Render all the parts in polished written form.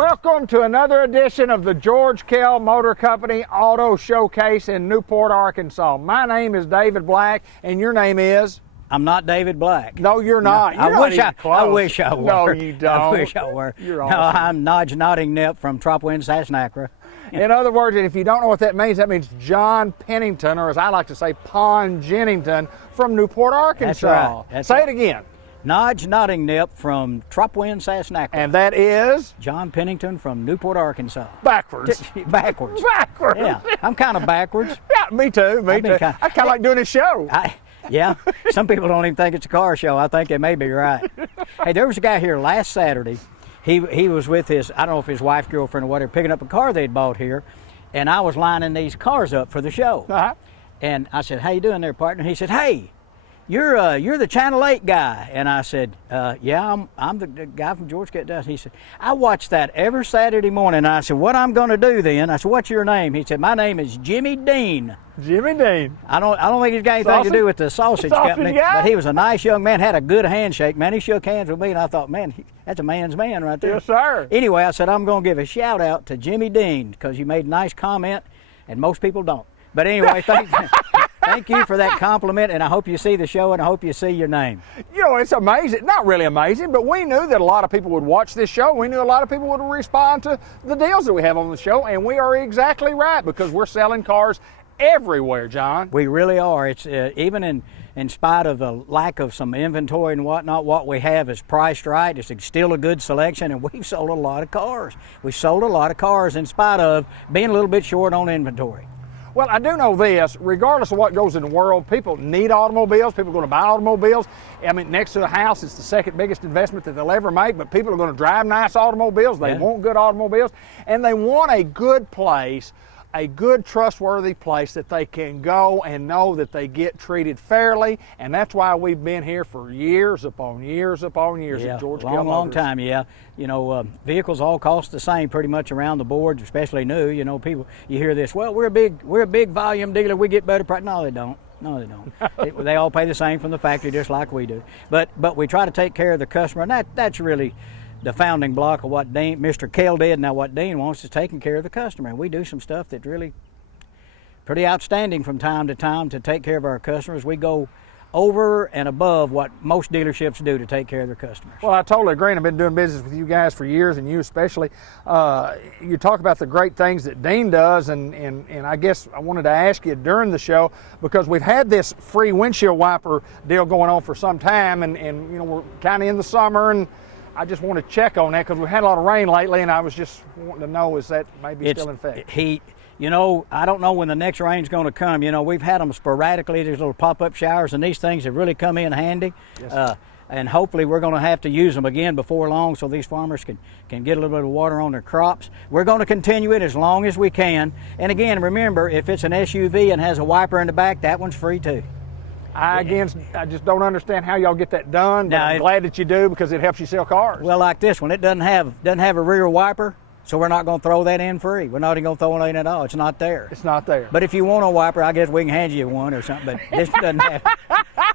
Welcome to another edition of the George Kell Motor Company Auto Showcase in Newport, Arkansas. My name is David Black, and your name is? I'm not David Black. No, you're not. No, I wish I were. No, you don't. I wish I were. You're awesome. No, I'm Nodge Nodding Nip from Tropwin, Sassnacra. In other words, and if you don't know what that means John Pennington, or as I like to say, Pon Jennington from Newport, Arkansas. That's right. Say it again. Nodge Nodding Nip from Tropwin, Sassnacra. And that is? John Pennington from Newport, Arkansas. Backwards. Backwards. Backwards. Yeah, I'm kind of backwards. Yeah, me too. Me too. I kind of like doing a show. Yeah, some people don't even think it's a car show. I think they may be right. Hey, there was a guy here last Saturday. He was with his, I don't know if his wife, girlfriend, or whatever, picking up a car they'd bought here, and I was lining these cars up for the show. Uh-huh. And I said, "How you doing there, partner?" He said, "Hey, you're the Channel 8 guy." And I said, "Yeah, I'm the guy from George Kell." He said, "I watch that every Saturday morning." And I said, "What I'm going to do then?" I said, "What's your name?" He said, "My name is Jimmy Dean." Jimmy Dean. I don't think he's got anything to do with the sausage company, guy? but he was a nice young man, had a good handshake, man. He shook hands with me, and I thought, man, that's a man's man right there. Yes, sir. Anyway, I said, I'm going to give a shout out to Jimmy Dean because you made a nice comment, and most people don't. But anyway, thank you for that compliment, and I hope you see the show, and I hope you see your name. You know, it's amazing. Not really amazing, but we knew that a lot of people would watch this show. We knew a lot of people would respond to the deals that we have on the show, and we are exactly right because we're selling cars everywhere, John. We really are. It's even in spite of the lack of some inventory and whatnot, what we have is priced right. It's still a good selection, and we've sold a lot of cars. We've sold a lot of cars in spite of being a little bit short on inventory. Well, I do know this, regardless of what goes in the world, people need automobiles. People are going to buy automobiles. I mean, next to a house, it's the second biggest investment that they'll ever make, but people are going to drive nice automobiles. They want good automobiles, and they want a good place, a good, trustworthy place that they can go and know that they get treated fairly, and that's why we've been here for years upon years upon years at George Kell Motors. Long time, yeah. You know, vehicles all cost the same pretty much around the board, especially new. You know, people, you hear this, well, we're a big volume dealer, we get better price. No, they don't. No, they don't. They all pay the same from the factory just like we do. But we try to take care of the customer, and that's really the founding block of what Mr. Kell did. Now what Dean wants is taking care of the customer, and we do some stuff that's really pretty outstanding from time to time to take care of our customers. We go over and above what most dealerships do to take care of their customers. Well, I totally agree, and I've been doing business with you guys for years, and you especially. You talk about the great things that Dean does, and I guess I wanted to ask you during the show, because we've had this free windshield wiper deal going on for some time, and you know, we're kind of in the summer, and I just want to check on that because we've had a lot of rain lately, and I was just wanting to know, is that maybe still in effect? You know, I don't know when the next rain's going to come. You know, we've had them sporadically, these little pop-up showers, and these things have really come in handy. Yes. And hopefully we're going to have to use them again before long so these farmers can get a little bit of water on their crops. We're going to continue it as long as we can. And again, remember, if it's an SUV and has a wiper in the back, that one's free too. I just don't understand how y'all get that done, but I'm glad that you do because it helps you sell cars. Well, like this one, it doesn't have a rear wiper, so we're not going to throw that in free. We're not even going to throw it in at all. It's not there. It's not there. But if you want a wiper, I guess we can hand you one or something, but this doesn't have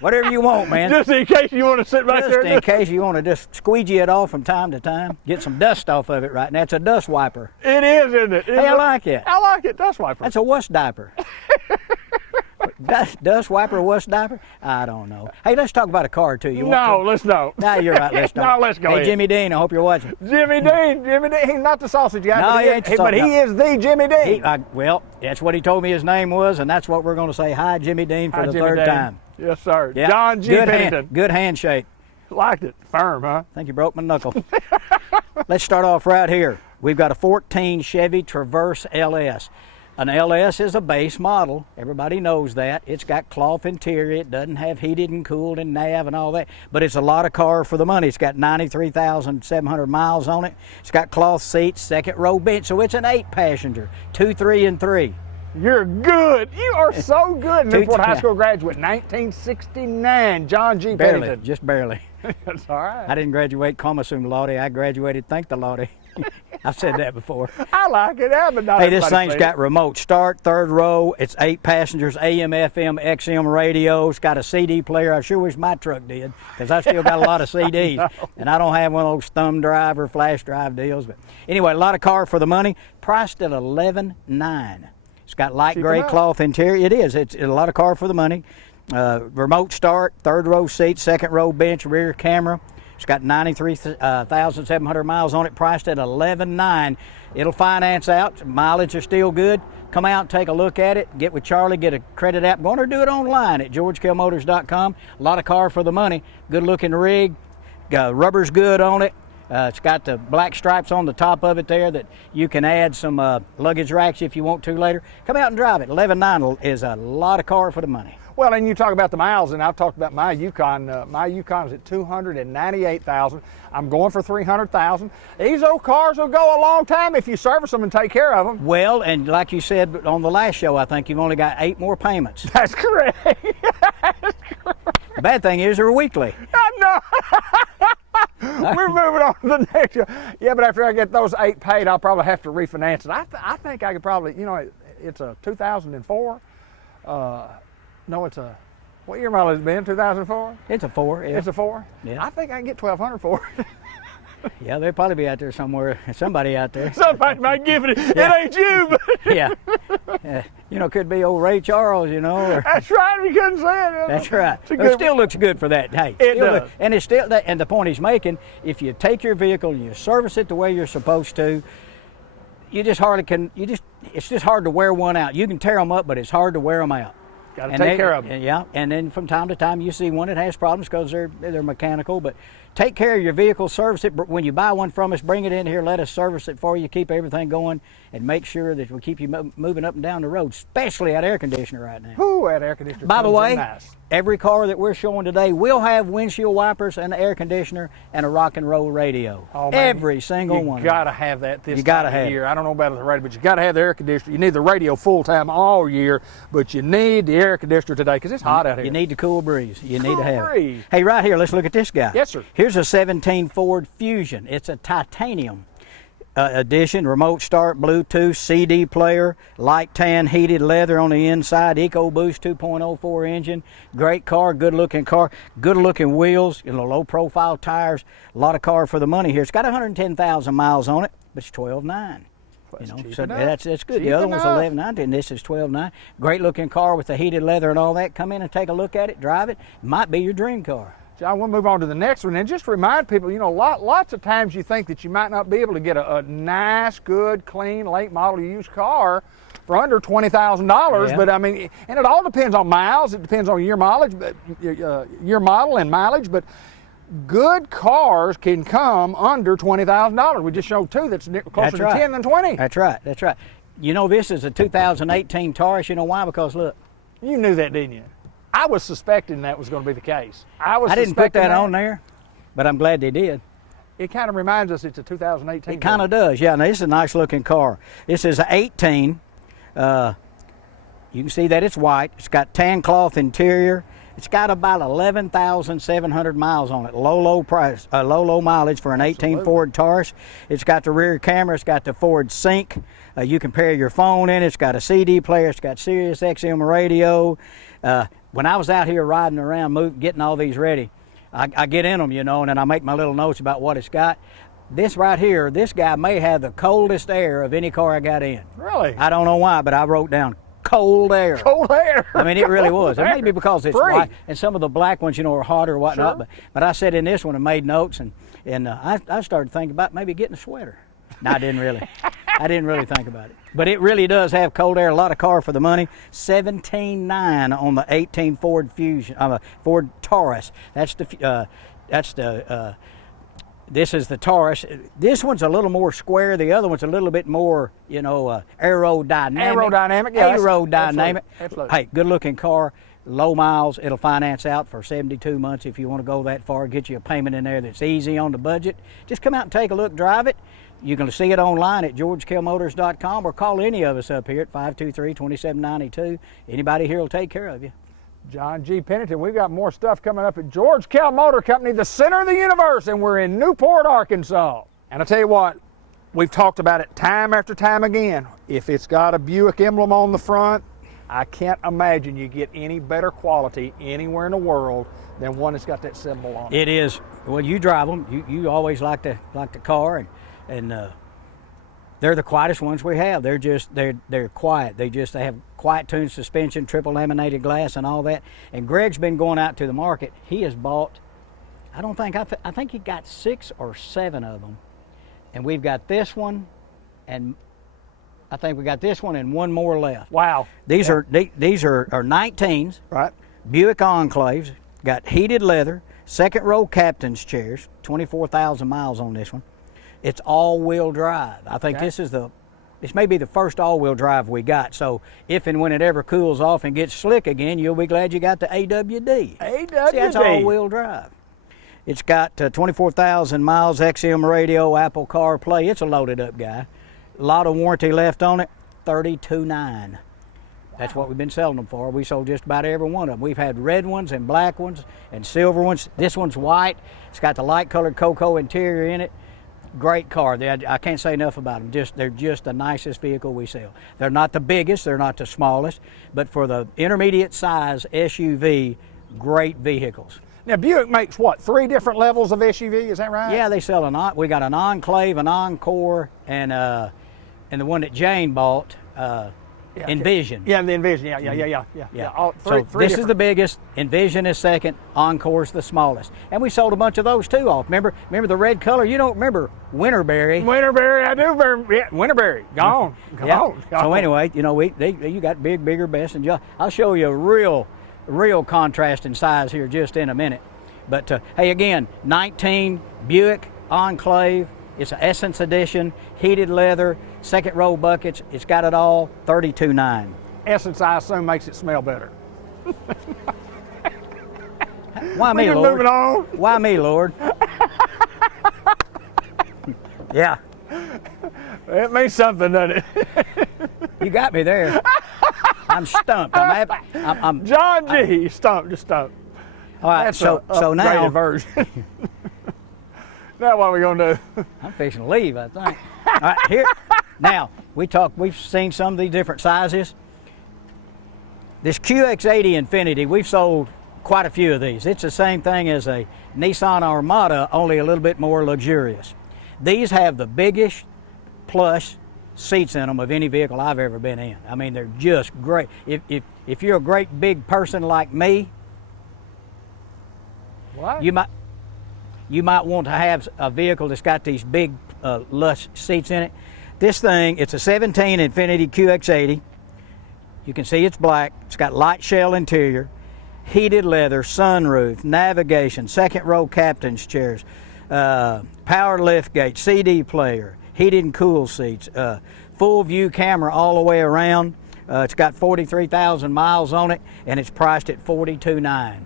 whatever you want, man. Just in case you want to sit back there. Just in case you want to just squeegee it off from time to time, get some dust off of it right now. It's a dust wiper. It is, isn't it? Hey, I like it. I like it, dust wiper. That's a wuss diaper. Dust wiper, wuss diaper? I don't know. Hey, let's talk about a car too. Let's don't. No, you're right. Let's don't. No, let's go. Hey, ahead. Jimmy Dean, I hope you're watching. Jimmy Dean. He's not the sausage guy. No, he ain't the sausage. But he is the Jimmy Dean. Well, that's what he told me his name was, and that's what we're going to say. Hi, Jimmy Dean, for the third time. Yes, sir. Yeah. John G. Pennington. Good handshake. Liked it. Firm, huh? I think you broke my knuckle. Let's start off right here. We've got a 14 Chevy Traverse LS. An LS is a base model. Everybody knows that. It's got cloth interior. It doesn't have heated and cooled and nav and all that. But it's a lot of car for the money. It's got 93,700 miles on it. It's got cloth seats, second row bench. So it's an 8-passenger, 2, 3, and 3. You're good. You are so good. Newport High School graduate, 1969. John G. Pennington. Just barely. That's all right. I didn't graduate cum laude. I graduated thank the Lord. I've said that before. I like it. Yeah, but not Hey, this everybody thing's says got it. remote start, third row. It's 8 passengers, AM, FM, XM radio. It's got a CD player. I sure wish my truck did, because I still got a lot of CDs. No. And I don't have one of those thumb drive or flash drive deals. But anyway, a lot of car for the money, priced at $11,900. It's got light Cheap gray enough. cloth interior. It is. It's a lot of car for the money. Remote start, third row seat, second row bench, rear camera. It's got 93,700 miles on it, priced at $11,900. It'll finance out. Mileage are still good. Come out and take a look at it. Get with Charlie, get a credit app going, or do it online at georgekellmotors.com. A lot of car for the money. Good looking rig. Rubber's good on it. It's got the black stripes on the top of it there that you can add some luggage racks if you want to later. Come out and drive it. $11,900 is a lot of car for the money. Well, and you talk about the miles, and I've talked about my Yukon. My Yukon is at 298,000. I'm going for 300,000. These old cars will go a long time if you service them and take care of them. Well, and like you said on the last show, I think you've only got 8 more payments. That's correct. The bad thing is they're weekly. No. We're moving on to the next show. Yeah, but after I get those 8 paid, I'll probably have to refinance it. I think I could probably, you know, it's a 2004. No, it's a, what year model has it been? 2004? It's a 4. Yeah. It's a 4? Yeah. I think I can get 1,200 for it. Yeah, they'll probably be out there somewhere. Somebody out there. Somebody might give it. Yeah. It ain't you, but Yeah. You know, could be old Ray Charles, you know. Or, that's right. We couldn't say it. that's right. It's a It good- still looks good for that. Hey, It still does. and it's still, and the point he's making, if you take your vehicle and you service it the way you're supposed to, you just hardly can, it's just hard to wear one out. You can tear them up, but it's hard to wear them out. Got to And take care of them. Yeah, and then from time to time you see one that has problems because they're mechanical. But take care of your vehicle, service it. When you buy one from us, bring it in here, let us service it for you, keep everything going, and make sure that we keep you moving up and down the road, especially that air conditioner right now. Ooh, that air conditioner. By the comes in way, nice. every car that we're showing today will have windshield wipers and an air conditioner and a rock and roll radio. Oh, man, every single one. You gotta have that this You gotta time of have year. I don't know about the radio, but you gotta have the air conditioner. You need the radio full time all year, but you need the air conditioner today because it's hot out here. You need the cool breeze. You need Cool to have breeze. it. Hey, right here, let's look at this guy. Yes, sir. Here's a 17 Ford Fusion. It's a titanium edition, remote start, Bluetooth, CD player, light tan heated leather on the inside, EcoBoost 2.04 engine. Great car, good looking wheels, you know, low profile tires. A lot of car for the money here. It's got 110,000 miles on it, but it's $12,900. You know, cheap so enough. that's good. Cheap The other one's enough. $11,900, and this is $12,900. Great looking car with the heated leather and all that. Come in and take a look at it, drive it. Might be your dream car. John, we'll move on to the next one and just remind people, you know, lots of times you think that you might not be able to get a nice, good, clean, late model used car for under $20,000. Yeah. But I mean, and it all depends on miles. It depends on year mileage, but year model and mileage. But good cars can come under $20,000. We just showed 2 that's closer to 10 than 20. That's right. That's right. You know, this is a 2018 Taurus. You know why? Because look, You knew that, didn't you? I was suspecting that was going to be the case. I didn't put suspecting that on there, but I'm glad they did. It kind of reminds us it's a 2018. It kind of does. Yeah. Now this is a nice looking car. This is an 18. You can see that it's white. It's got tan cloth interior. It's got about 11,700 miles on it. Low price, low mileage for an 18 Ford Taurus. It's got the rear camera. It's got the Ford Sync. You can pair your phone in. It's got a CD player. It's got Sirius XM radio. When I was out here riding around, getting all these ready, I get in them, you know, and then I make my little notes about what it's got. This right here, this guy may have the coldest air of any car I got in. Really? I don't know why, but I wrote down cold air. Cold air. I mean, it really was. It may be because it's Free. white, and some of the black ones, you know, are hotter or whatnot. Sure. But I sat in this one and made notes, and I started thinking about maybe getting a sweater. No, I didn't really. I didn't really think about it. But it really does have cold air. A lot of car for the money. $17,900 on the 18 Ford Fusion, Ford Taurus. This is the Taurus. This one's a little more square. The other one's a little bit more, you know, aerodynamic. Aerodynamic, yeah. Aerodynamic. Absolutely. Hey, good looking car, low miles. It'll finance out for 72 months if you want to go that far. Get you a payment in there that's easy on the budget. Just come out and take a look, drive it. You can see it online at georgekellmotors.com or call any of us up here at 523-2792. Anybody here will take care of you. John G. Pennington, we've got more stuff coming up at George Kell Motor Company, the center of the universe, and we're in Newport, Arkansas. And I tell you what, We've talked about it time after time again. If it's got a Buick emblem on the front, I can't imagine you get any better quality anywhere in the world than one that's got that symbol on it. It is. Well, you drive them. You always like the car, and they're the quietest ones we have. They're quiet. They have quiet tune suspension, triple laminated glass, and all that. And Greg's been going out to the market. He has bought, I think he got 6 or 7 of them. And we've got this one, and I think we got this one and one more left. Wow. These are 19s. Right. Buick Enclaves, got heated leather, second row captain's chairs, 24,000 miles on this one. It's all-wheel drive. I think this may be the first all-wheel drive we got. So if and when it ever cools off and gets slick again, you'll be glad you got the AWD. AWD. See, that's all-wheel drive. It's got 24,000 miles, XM radio, Apple CarPlay. It's a loaded up guy. A lot of warranty left on it, $32,900. That's what we've been selling them for. We sold just about every one of them. We've had red ones and black ones and silver ones. This one's white. It's got the light colored cocoa interior in it. Great car. I can't say enough about them. They're just the nicest vehicle we sell. They're not the biggest, they're not the smallest, but for the intermediate size SUV, great vehicles. Now, Buick makes what, 3 different levels of SUV, is that right? Yeah, they sell we got an Enclave, an Encore, and the one that Jane bought, Envision. Yeah, the Envision, yeah. All, three this different. Is the biggest, Envision is second, Encore's the smallest. And we sold a bunch of those too off. Remember the red color? You don't remember Winterberry. Winterberry, I do remember. Yeah, Winterberry, gone. So anyway, you got bigger, best, and I'll show you a real contrast in size here just in a minute. But hey, again, 19 Buick Enclave. It's an Essence Edition, heated leather, second row buckets. It's got it all, $32,900. Essence, I assume, makes it smell better. Why me, Lord? Moving on. Why me, Lord? Yeah. It means something, doesn't it? You got me there. I'm stumped. I'm John G. Stumped, just stumped. All right, That's so now version. Now what are we gonna do? I'm fixing to leave, I think. All right, here. Now we've seen some of these different sizes. This QX80 Infiniti, we've sold quite a few of these. It's the same thing as a Nissan Armada, only a little bit more luxurious. These have the biggest plush seats in them of any vehicle I've ever been in. I mean, they're just great. If you're a great big person like me, what? You might want to have a vehicle that's got these big lush seats in it. This thing, it's a 17 Infiniti QX80. You can see it's black. It's got light shell interior, heated leather, sunroof, navigation, second row captain's chairs, power lift gate, CD player, heated and cool seats, full view camera all the way around. It's got 43,000 miles on it, and it's priced at $42,900.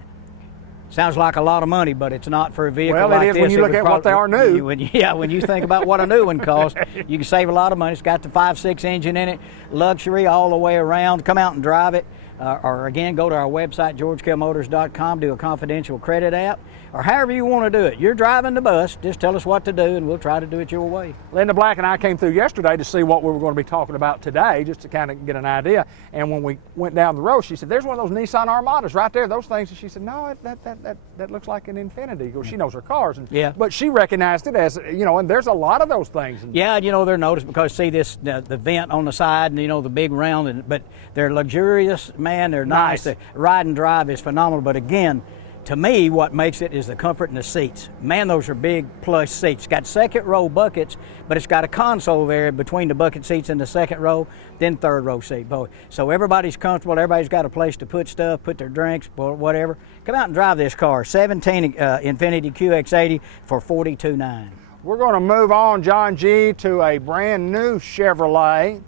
Sounds like a lot of money, but it's not for a vehicle like this. Well, it is when you look at what they are new. When you think about what a new one costs, you can save a lot of money. It's got the 5.6 engine in it, luxury all the way around. Come out and drive it. Or again, go to our website, georgekellmotors.com, do a confidential credit app, or however you want to do it. You're driving the bus, just tell us what to do, and we'll try to do it your way. Linda Black and I came through yesterday to see what we were going to be talking about today, just to kind of get an idea. And when we went down the road, she said, there's one of those Nissan Armadas right there, those things. And she said, no, that looks like an Infiniti. Well, she knows her cars. And, yeah. But she recognized it as, and there's a lot of those things. Yeah, they're noticed because see this, the vent on the side and, the big round, but they're luxurious, man, they're nice. The ride and drive is phenomenal, but again, to me, what makes it is the comfort in the seats. Man, those are big plush seats. It's got second row buckets, but it's got a console there between the bucket seats and the second row, then third row seat. So everybody's comfortable. Everybody's got a place to put stuff, put their drinks, whatever. Come out and drive this car. 17 Infiniti QX80 for $42,900. We're going to move on, John G., to a brand new Chevrolet,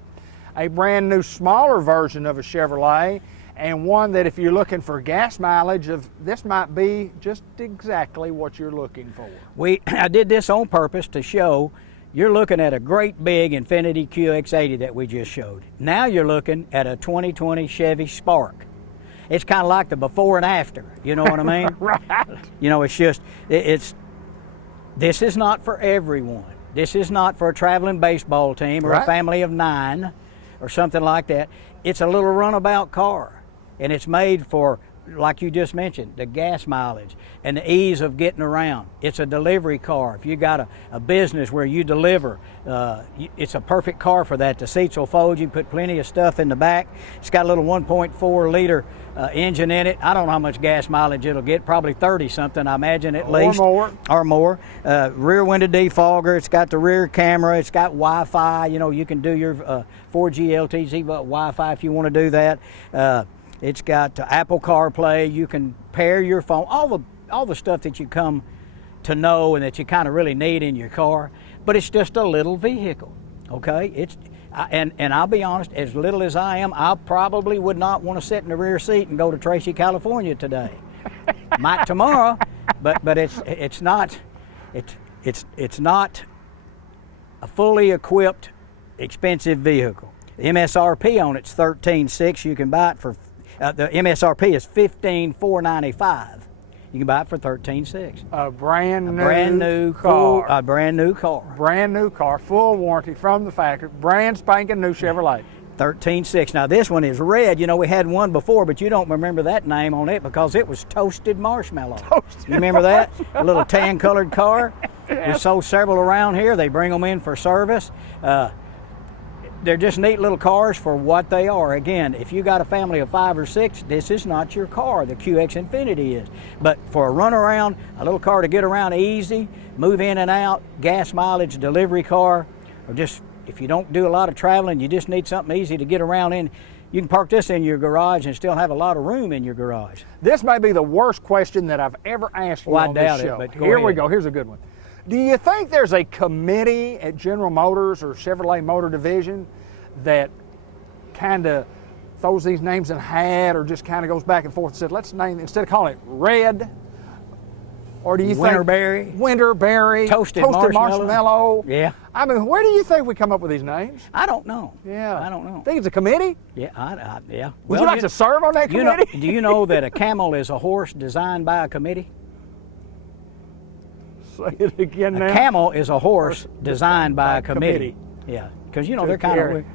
a brand new smaller version of a Chevrolet, and one that if you're looking for gas mileage, this might be just exactly what you're looking for. I did this on purpose to show you're looking at a great big Infiniti QX80 that we just showed. Now you're looking at a 2020 Chevy Spark. It's kind of like the before and after, you know what I mean? Right. It's just, this is not for everyone. This is not for a traveling baseball team or a family of 9 or something like that. It's a little runabout car, and it's made for, like you just mentioned, the gas mileage and the ease of getting around. It's a delivery car. If you got a business where you deliver, it's a perfect car for that. The seats will fold. You can put plenty of stuff in the back. It's got a little 1.4 liter engine in it. I don't know how much gas mileage it'll get, probably 30 something, I imagine, at least. Or more. Rear window defogger. It's got the rear camera. It's got Wi-Fi. You know, you can do your 4G LTE Wi-Fi if you want to do that. It's got Apple CarPlay. You can pair your phone, all the stuff that you come to know and that you kind of really need in your car. But it's just a little vehicle, okay? And I'll be honest, as little as I am, I probably would not want to sit in the rear seat and go to Tracy, California today. Might tomorrow, but it's not a fully equipped, expensive vehicle. The MSRP on it's $13,600. You can buy it for the MSRP is $15,495. You can buy it for $13,600. A brand new car. A brand new car. Brand new car, full warranty from the factory. Brand spanking new Chevrolet. $13,600. Now this one is red. You know, we had one before, but you don't remember that name on it because it was Toasted Marshmallow. You remember that? A little tan-colored car. We sold several around here. They bring them in for service. They're just neat little cars for what they are. Again, if you got a family of 5 or 6, this is not your car. The QX Infiniti is. But for a runaround, a little car to get around easy, move in and out, gas mileage, delivery car, or just if you don't do a lot of traveling, you just need something easy to get around in. You can park this in your garage and still have a lot of room in your garage. This may be the worst question that I've ever asked you on this show. But here we go. Here's a good one. Do you think there's a committee at General Motors or Chevrolet Motor Division that kind of throws these names in a hat or just kind of goes back and forth and said, let's name, instead of calling it red, or do you think Winterberry, Toasted Marshmallow? Yeah. I mean, where do you think we come up with these names? I don't know. Yeah. I don't know. Think it's a committee? Yeah, yeah. Would you like to serve on that committee? Do you know that a camel is a horse designed by a committee? Say it again now. A camel is a horse designed by a committee. Yeah, because you know they're kind of.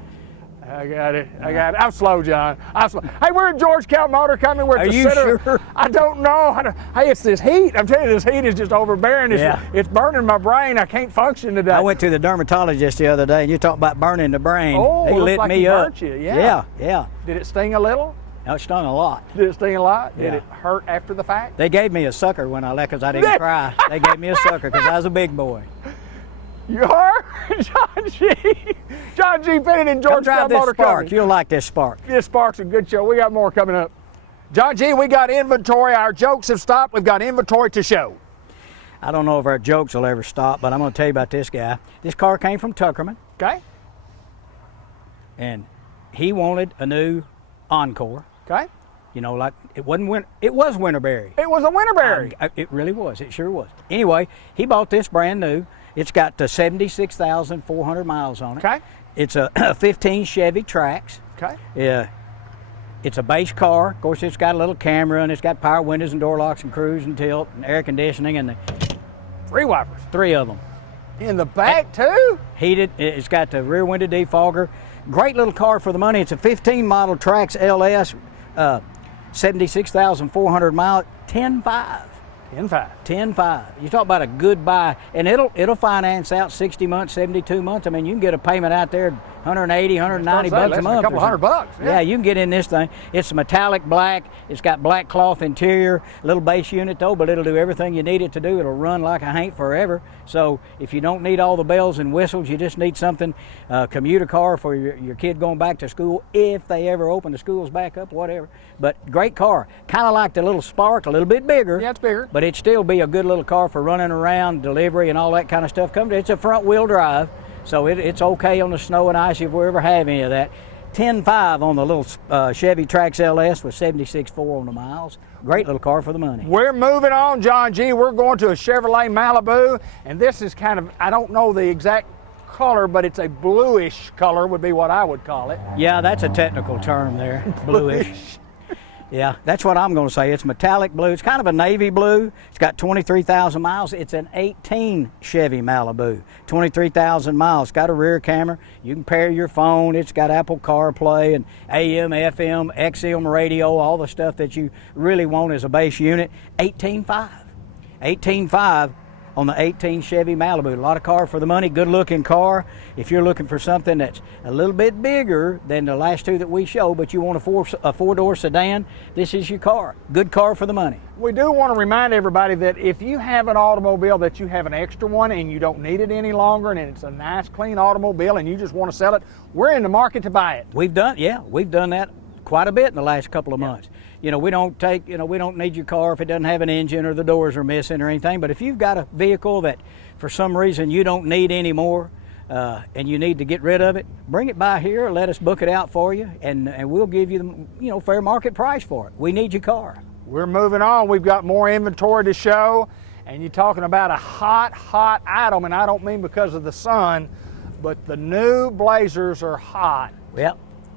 I got it. I'm slow, John. I'm slow. Hey, we're at George Kell Motor Company. We're at the center. Sure? I don't know. Hey, it's this heat. I'm telling you, this heat is just overbearing. It's burning my brain. I can't function today. I went to the dermatologist the other day, and you talked about burning the brain. Oh, he lit like me up. Burnt you. Yeah. Did it sting a little? No, it stung a lot. Did it sting a lot? Yeah. Did it hurt after the fact? They gave me a sucker when I left because I didn't cry. They gave me a sucker because I was a big boy. You are? John G. John G. Pennant and George Kell Motor Company. You'll like this Spark. This Spark's a good show. We got more coming up. John G., we got inventory. Our jokes have stopped. We've got inventory to show. I don't know if our jokes will ever stop, but I'm going to tell you about this guy. This car came from Tuckerman. Okay. And he wanted a new Encore. Okay. You know, like it was Winterberry. It was a Winterberry. It really was. It sure was. Anyway, he bought this brand new. It's got 76,400 miles on it. Okay. It's a 15 Chevy Trax. Okay. Yeah. It's a base car. Of course, it's got a little camera and it's got power windows and door locks and cruise and tilt and air conditioning and 3 wipers. 3 of them. In the back too? Heated. It's got the rear window defogger. Great little car for the money. It's a 15 model Trax LS, 76,400 miles, 10.5. 10.5. You talk about a good buy, and it'll finance out 60 months, 72 months. I mean, you can get a payment out there 180, 190 bucks a month. A couple $100. Yeah, you can get in this thing. It's metallic black. It's got black cloth interior, little base unit though, but it'll do everything you need it to do. It'll run like a Hank forever. So if you don't need all the bells and whistles, you just need something, commuter car for your kid going back to school, if they ever open the schools back up, whatever. But great car. Kind of like the little Spark, a little bit bigger. Yeah, it's bigger. But it'd still be a good little car for running around, delivery, and all that kind of stuff. It's a front wheel drive. So it's okay on the snow and ice if we ever have any of that. 10.5 on the little Chevy Trax LS with 76.4 on the miles. Great little car for the money. We're moving on, John G. We're going to a Chevrolet Malibu, and this is kind of, I don't know the exact color, but it's a bluish color would be what I would call it. Yeah, that's a technical term there, bluish. Yeah, that's what I'm going to say. It's metallic blue. It's kind of a navy blue. It's got 23,000 miles. It's an 18 Chevy Malibu. 23,000 miles. It's got a rear camera. You can pair your phone. It's got Apple CarPlay and AM, FM, XM radio, all the stuff that you really want as a base unit. 18.5. 18.5 on the 18 Chevy Malibu. A lot of car for the money, good looking car. If you're looking for something that's a little bit bigger than the last two that we show, but you want a four-door sedan, this is your car. Good car for the money. We do want to remind everybody that if you have an automobile that you have an extra one and you don't need it any longer and it's a nice clean automobile and you just want to sell it, we're in the market to buy it. We've done that quite a bit in the last couple of months. You know, we don't need your car if it doesn't have an engine or the doors are missing or anything. But if you've got a vehicle that for some reason you don't need anymore and you need to get rid of it, bring it by here, let us book it out for you, and we'll give you the fair market price for it. We need your car. We're moving on. We've got more inventory to show, and you're talking about a hot item, and I don't mean because of the sun, but the new Blazers are hot.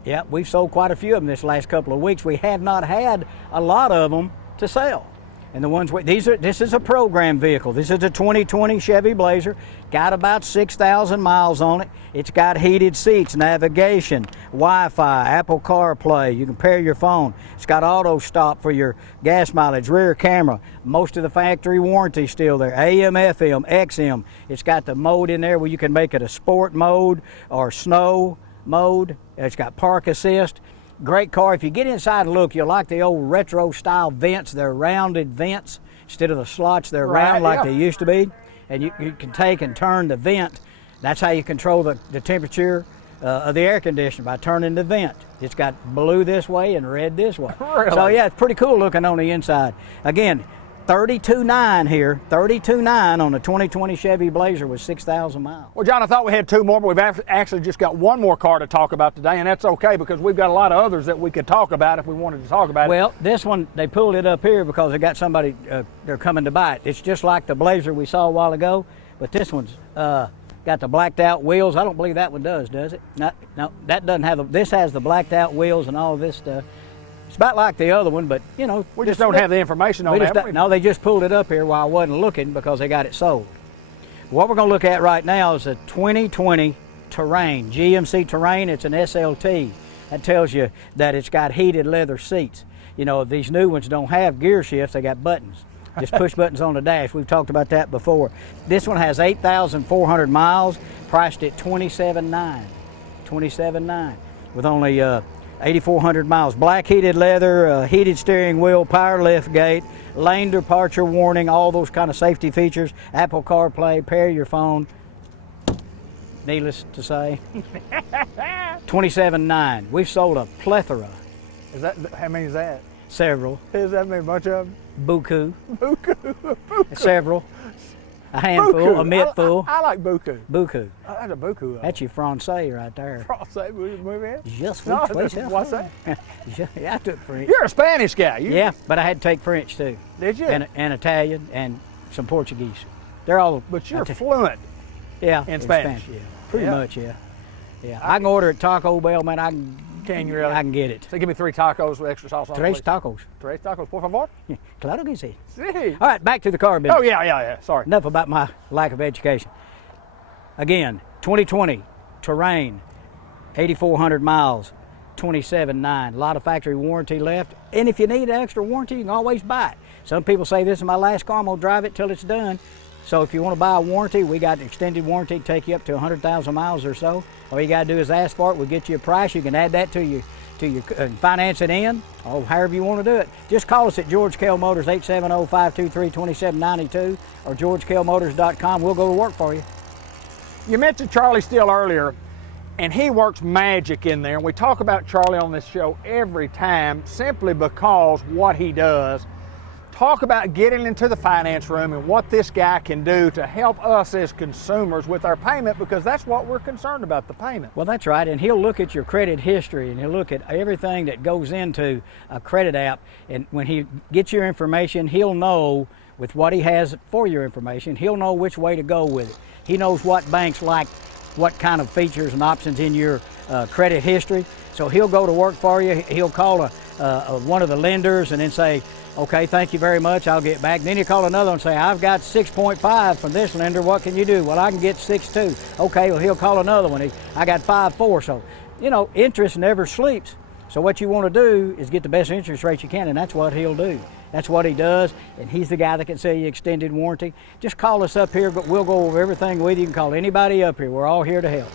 Yeah, we've sold quite a few of them this last couple of weeks. We have not had a lot of them to sell. And the ones this is a program vehicle. This is a 2020 Chevy Blazer. Got about 6,000 miles on it. It's got heated seats, navigation, Wi-Fi, Apple CarPlay. You can pair your phone. It's got auto stop for your gas mileage, rear camera. Most of the factory warranty still there. AM, FM, XM. It's got the mode in there where you can make it a sport mode or snow mode. It's got park assist. Great car. If you get inside and look, you'll like the old retro style vents. They're rounded vents instead of the slots. They're round like they used to be. And you can take and turn the vent. That's how you control the temperature of the air conditioner, by turning the vent. It's got blue this way and red this way. Really? So yeah, it's pretty cool looking on the inside. Again, 32.9 here, 32.9 on the 2020 Chevy Blazer with 6,000 miles. Well, John, I thought we had two more, but we've actually just got one more car to talk about today, and that's okay because we've got a lot of others that we could talk about if we wanted to talk about it. Well, this one, they pulled it up here because they got somebody, they're coming to buy it. It's just like the Blazer we saw a while ago, but this one's got the blacked out wheels. I don't believe that one does it? No, that doesn't have this has the blacked out wheels and all this stuff. It's about like the other one, but we just don't have the information on that. No, they just pulled it up here while I wasn't looking because they got it sold. What we're going to look at right now is a 2020 Terrain, GMC Terrain. It's an SLT. That tells you that it's got heated leather seats. These new ones don't have gear shifts. They got buttons, just push buttons on the dash. We've talked about that before. This one has 8,400 miles, priced at $27,900. $27,900 with only 8,400 miles. Black heated leather, heated steering wheel, power lift gate, lane departure warning, all those kind of safety features. Apple CarPlay, pair your phone. Needless to say, $27,900. We've sold a plethora. How many is that? Several. Does that mean a bunch of them? Buku. Buku. Several. A handful, Buku. a mittful. I like Buku. Buku. That's a Buku. That's your Francais right there. Francais, move in. Just No, what's what's that? Yeah, I took French. You're a Spanish guy. Yeah, but I had to take French too. Did you? And Italian and some Portuguese. They're all. But you're fluent. Yeah. In Spanish. Yeah. Pretty much, yeah. Yeah. I can order at Taco Bell, man. Can you really? I can get it. So give me 3 tacos with extra sauce on Tres it. tacos. 3 tacos, por favor. Claro que sí. Sí. All right, back to the car business. Oh, yeah. Sorry. Enough about my lack of education. Again, 2020 Terrain, 8,400 miles, $27,900. A lot of factory warranty left. And if you need an extra warranty, you can always buy it. Some people say, this is my last car, I'm going to drive it till it's done. So if you want to buy a warranty, we got extended warranty, take you up to 100,000 miles or so. All you got to do is ask for it. We'll get you a price. You can add that to your finance it in, or however you want to do it. Just call us at George Kell Motors, 870-523-2792, or georgekellmotors.com. We'll go to work for you. You mentioned Charlie Steele earlier, and he works magic in there. And we talk about Charlie on this show every time simply because what he does. Talk about getting into the finance room and what this guy can do to help us as consumers with our payment, because that's what we're concerned about, the payment. Well, that's right, and he'll look at your credit history and he'll look at everything that goes into a credit app, and when he gets your information, he'll know with what he has for your information, he'll know which way to go with it. He knows what banks like what kind of features and options in your credit history. So he'll go to work for you. He'll call one of the lenders and then say, okay, thank you very much, I'll get back. And then you call another one and say, I've got 6.5 from this lender, what can you do? Well, I can get 6.2. Okay, well, he'll call another one. I got 5.4. So, you know, interest never sleeps. So what you want to do is get the best interest rate you can, and that's what he'll do. That's what he does, and he's the guy that can sell you extended warranty. Just call us up here, but we'll go over everything with you. You can call anybody up here. We're all here to help.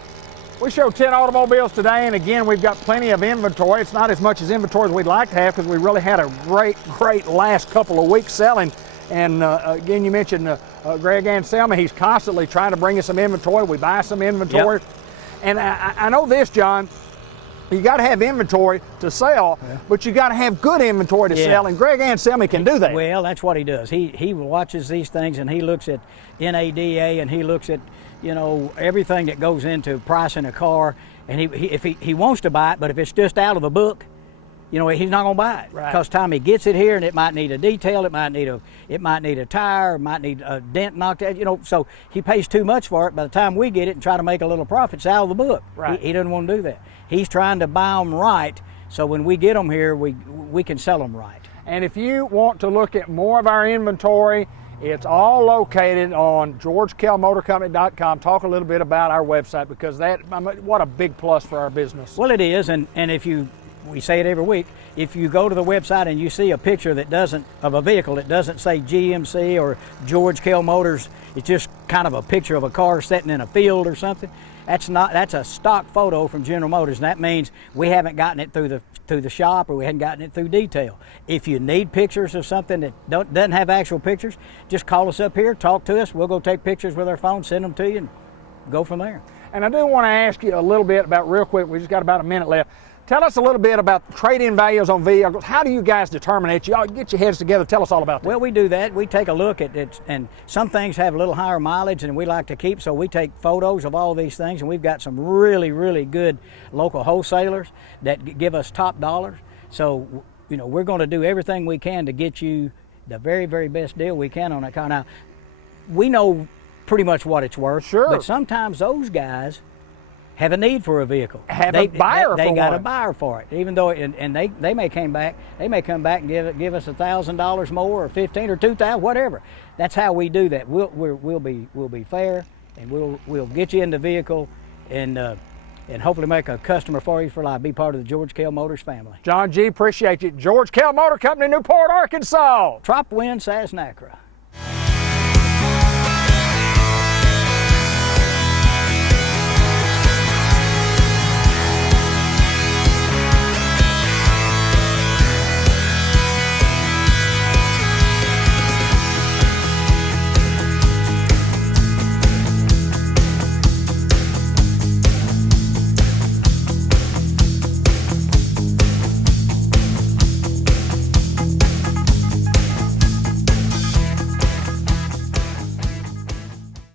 We show 10 automobiles today, and again, we've got plenty of inventory. It's not as much as inventory as we'd like to have because we really had a great last couple of weeks selling. And again, you mentioned Greg Anselmi. He's constantly trying to bring us some inventory. We buy some inventory. Yep. And I know this, John, you got to have inventory to sell, but you got to have good inventory to sell, and Greg Anselmi can do that. Well, that's what he does. He watches these things, and he looks at NADA, and he looks at, you know, everything that goes into pricing a car, and if he wants to buy it, but if it's just out of the book, you know, he's not going to buy it. Right. Because time he gets it here, and it might need a detail, it might need a tire, it might need a dent knocked out, you know, so he pays too much for it. By the time we get it and try to make a little profit, it's out of the book. Right. He doesn't want to do that. He's trying to buy them right, so when we get them here, we can sell them right. And if you want to look at more of our inventory, it's all located on GeorgeKellMotorCompany.com. Talk a little bit about our website, because what a big plus for our business. Well, it is, and if we say it every week, if you go to the website and you see a picture of a vehicle that doesn't say GMC or George Kell Motors, it's just kind of a picture of a car sitting in a field or something, that's a stock photo from General Motors, and that means we haven't gotten it through the shop, or we haven't gotten it through detail. If you need pictures of something that doesn't have actual pictures, just call us up here, talk to us. We'll go take pictures with our phone, send them to you, and go from there. And I do want to ask you a little bit about, real quick, we just got about a minute left. Tell us a little bit about trade-in values on vehicles. How do you guys determine it? Y'all get your heads together. Tell us all about that. Well, we do that. We take a look at it, and some things have a little higher mileage than we like to keep, so we take photos of all these things, and we've got some really good local wholesalers that give us top dollars. So, you know, we're going to do everything we can to get you the very best deal we can on that car. Now, we know pretty much what it's worth, sure, but sometimes those guys have a need for a vehicle. They got a buyer for it, even though, and they may come back and give us $1,000 more, or 15 or 2,000, whatever. That's how we do that. We'll be fair, and we'll get you in the vehicle, and hopefully make a customer for you for life. Be part of the George Kell Motors family. John G., appreciate you. George Kell Motor Company, Newport, Arkansas. Trop Wind Sass Nacra.